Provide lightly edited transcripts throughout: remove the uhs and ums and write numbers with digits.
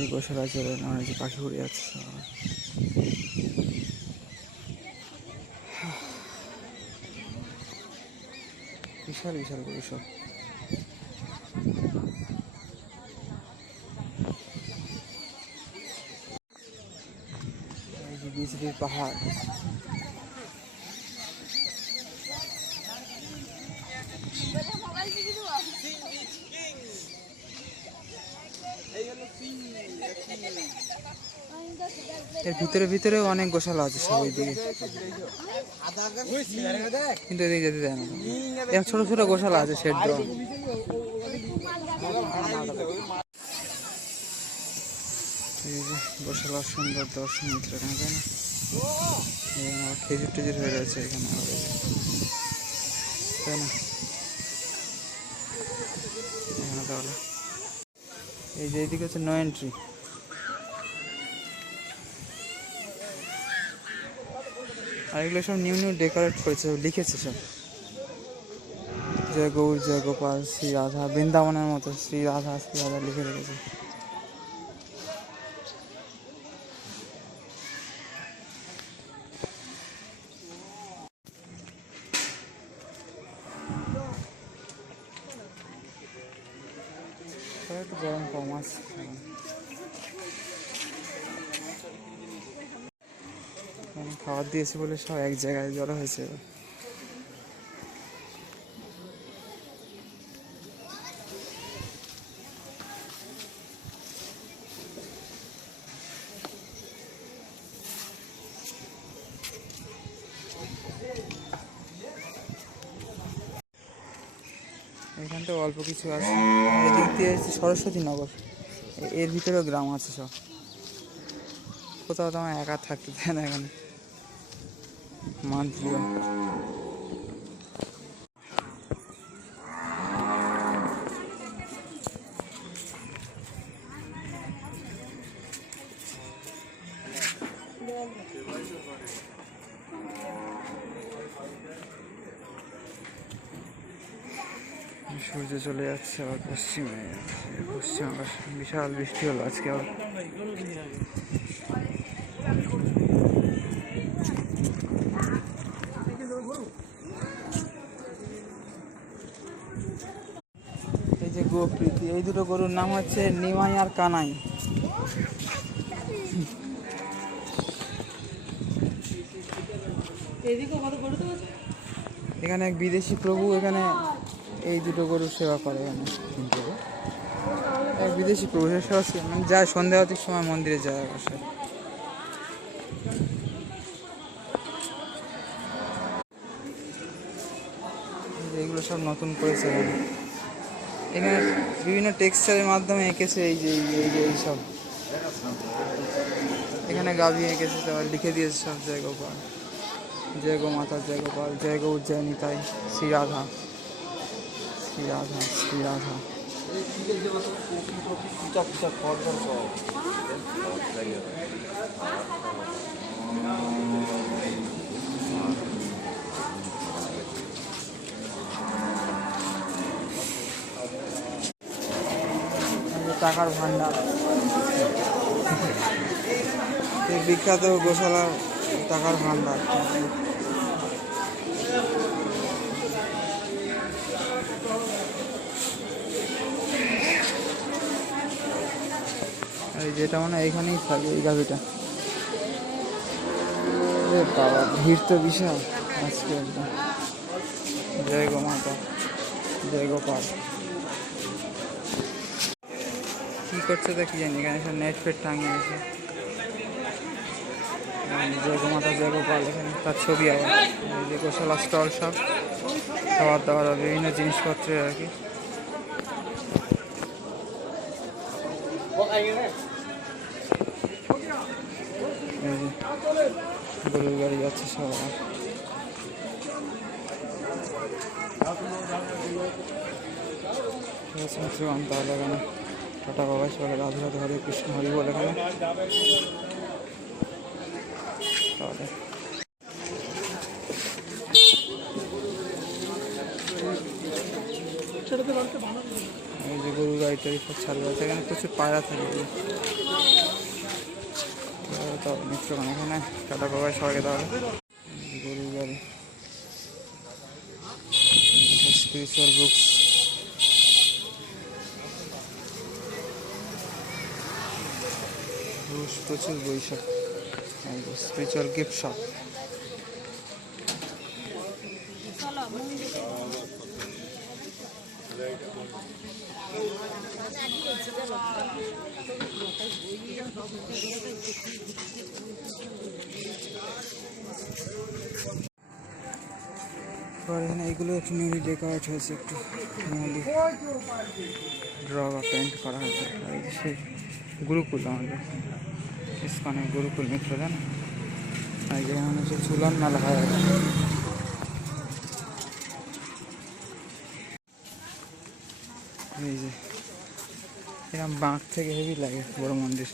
যে গোশালা চলে না, যে পাখি উড়ে যাচ্ছে বিশাল বিশাল গরু সব। বিজলির পাহাড়, এর ভিতরে ভিতরেও অনেক গোশালা আছে সব ওইদিকে, কিন্তু এদিকে যেতে দেয় না। এক ছোট ছোট গোশালা আছে শেড দেওয়া। এই যে গোশালার সুন্দর দর্শন মিত্র এখানে, তাই না? এখানে আবার খেজুর টেজুর হয়ে রয়েছে এখানে, তাই না? এখানে তাহলে এই যে এইদিকে হচ্ছে নো এন্ট্রি। আর এগুলো সব নিউ নিউ ডেকোরেট করেছে, লিখেছে সব জয় গৌর জয় গোপাল শ্রী রাধা, বৃন্দাবনের মতো শ্রী রাধা লিখে রেখেছে। একটু গরম কম আছে। খাবার দিয়েছি বলে সব এক জায়গায় জড়ো হয়েছে। এখান থেকে অল্প কিছু আছে, এদিক দিয়ে সরস্বতী নগর, এর ভিতরেও গ্রাম আছে সব। কোথাও তো আমার একা থাকতে দেয় না এখানে মান্থলি। সূর্য চলে যাচ্ছে আবার পশ্চিমে, পশ্চিম আকাশ বিশাল বৃষ্টি হলো আজকে আবার। এই যে গোপ্রীতি, এই দুটো গরুর নাম হচ্ছে নিমাই আর কানাই। এখানে এক বিদেশি প্রভু এখানে এই দুটো গরুর সেবা করে। এখানে কিন্তু এক বিদেশি প্রভু সেবা মানে যায়, সন্ধ্যা হতির সময় মন্দিরে যায় বসে। এগুলো সব নতুন করেছে এখানে বিভিন্ন টেক্সচারের মাধ্যমে এঁকেছে। এই যে এইসব এখানে গাভী এঁকেছে, তারপর লিখে দিয়েছে সব জয় গোপাল জয় গো মাতা জয় গোপাল জয় গৌ জয় নিতাই শ্রী রাধা শ্রী রাধা শ্রী রাধা। টাকার ভান্ডার, এই বিখ্যাত গোশালার টাকার ভান্ডার। এই যেটা মানে এইখানেই থাকে এই গাভিটা। বাবা ভিড় তো বিশাল আজকে একদম। জয় গো মাতা জয় গোপাল। কি করছে তো কি জানি, এখানে সব নেট ফেট টাঙিয়ে আছে। জয় গো মাতা জয় গোপাল, এখানে তার ছবি আবার। এই যে গোশালা স্টল সব খাবার দাবার বিভিন্ন জিনিসপত্রের আর কি। গরুর গাড়ি যাচ্ছে সব। তাহলে এখানে টাটা বাবাই সবাই রাধে রাধে হরে কৃষ্ণ হরি বলে এখানে তাহলে ছেড়ে এই যে গরু গাড়িটা সব ছাড়বে আছে, এখানে প্রচুর পায়রা থাকে। তো মিত্রগণ এখানে টাটা বাবাই সবাইকে দেওয়া গরু গাড়ি স্পিরিচুয়াল বুকস। প্রচুর বই সব, স্পিরিচুয়াল গিফট শপ। এইগুলো একটু নিউলি ডেকোরেট হয়েছে, একটু নিউলি ড্র বা পেন্ট করা হয়েছে। সেই গুরুকুল আমাদের ইস্কনের গুরুকুল মিত্র জান, আর যেমন হচ্ছে ঝুলন মেলা হয়। এই যে এরকম বাঁক থেকে হেভি লাগে বড় মন্দির।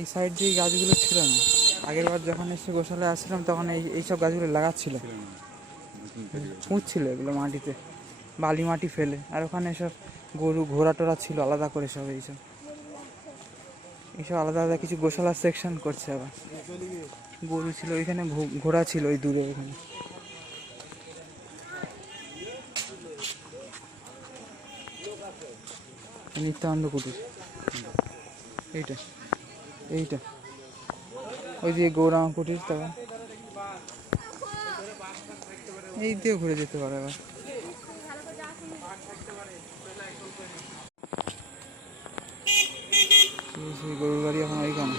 এই সাইড দিয়ে গাছগুলো ছিল না, আগের বার যখন এসে গোশালায় আসছিলাম তখন এইসব গাছগুলো লাগাচ্ছিল, পুঁতছিল এগুলো মাটিতে, বালি মাটি ফেলে। আর ওখানে সব গরু ঘোড়া টোরা ছিল আলাদা করে, সব এইসব আলাদা আলাদা কিছু গোশালার সেকশন করছে। আবার গরু ছিল ওইখানে, ঘোড়া ছিল ওই দূরে ওখানে। নিত্যানন্দ কুটির এইটা, এইটা ওই দিকে গৌরাঙ্গ কুটির, তবে এই দিয়ে ঘুরে যেতে পারে। আবার গরুর গাড়ি এখন ওইখানে।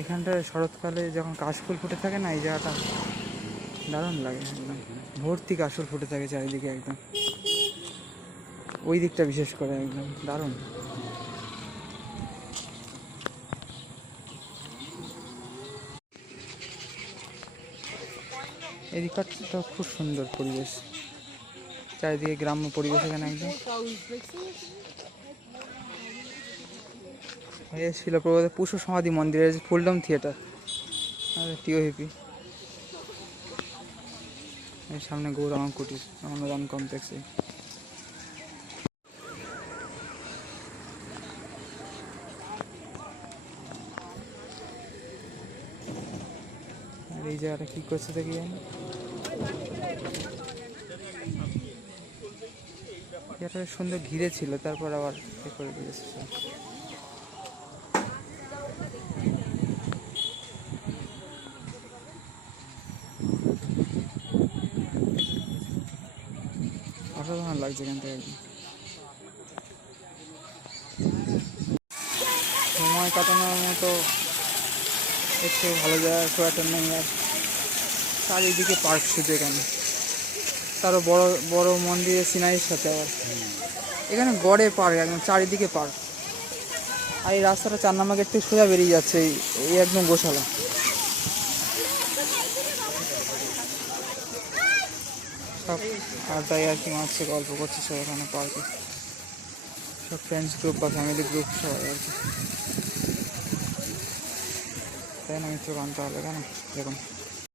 এখানটায় শরৎকালে যখন কাশফুল ফুটে থাকে না, এই জায়গাটা দারুণ লাগে, একদম ভর্তি কাশফুল ফুটে থাকে চারিদিকে একদম, ওই দিকটা বিশেষ করে একদম দারুণ। এদিকটা খুব সুন্দর পরিবেশ, চারিদিকে গ্রাম্য পরিবেশ এখানে একদম। এসেছিল প্রবাদে পুষ্প সমাধি মন্দিরের ফুলডম থিয়েটার, টিওহিপি এর সামনে গৌরাঙ্গ কুটির অনুদান কমপ্লেক্সে। আর এই জায়গাটা কি করছে দেখি জানি, এটা সুন্দর ঘিরে ছিল, তারপর আবার এ করে দিয়েছে সব। অসাধারণ লাগছে এখান থেকে একদম। সময় কাটানোর মতো একটু ভালো জায়গা খুব একটা নেই। আর চারিদিকে পার্ক শুধু এখানে, তারও বড় বড় মন্দিরের সিনারির সাথে আবার এখানে গড়ে পার্ক, একদম চারিদিকে পার্ক। আর এই রাস্তাটা 4 নম্বর গেট থেকে সোজা বেরিয়ে যাচ্ছে এই একদম গোশালা। সব আর তাই আর কি মারছে, গল্প করছে সব এখানে পার্কে, সব ফ্রেন্ডস গ্রুপ বা ফ্যামিলি গ্রুপ সবাই আর কি, তাই না মিত্র গানটা হলো কেন দেখুন।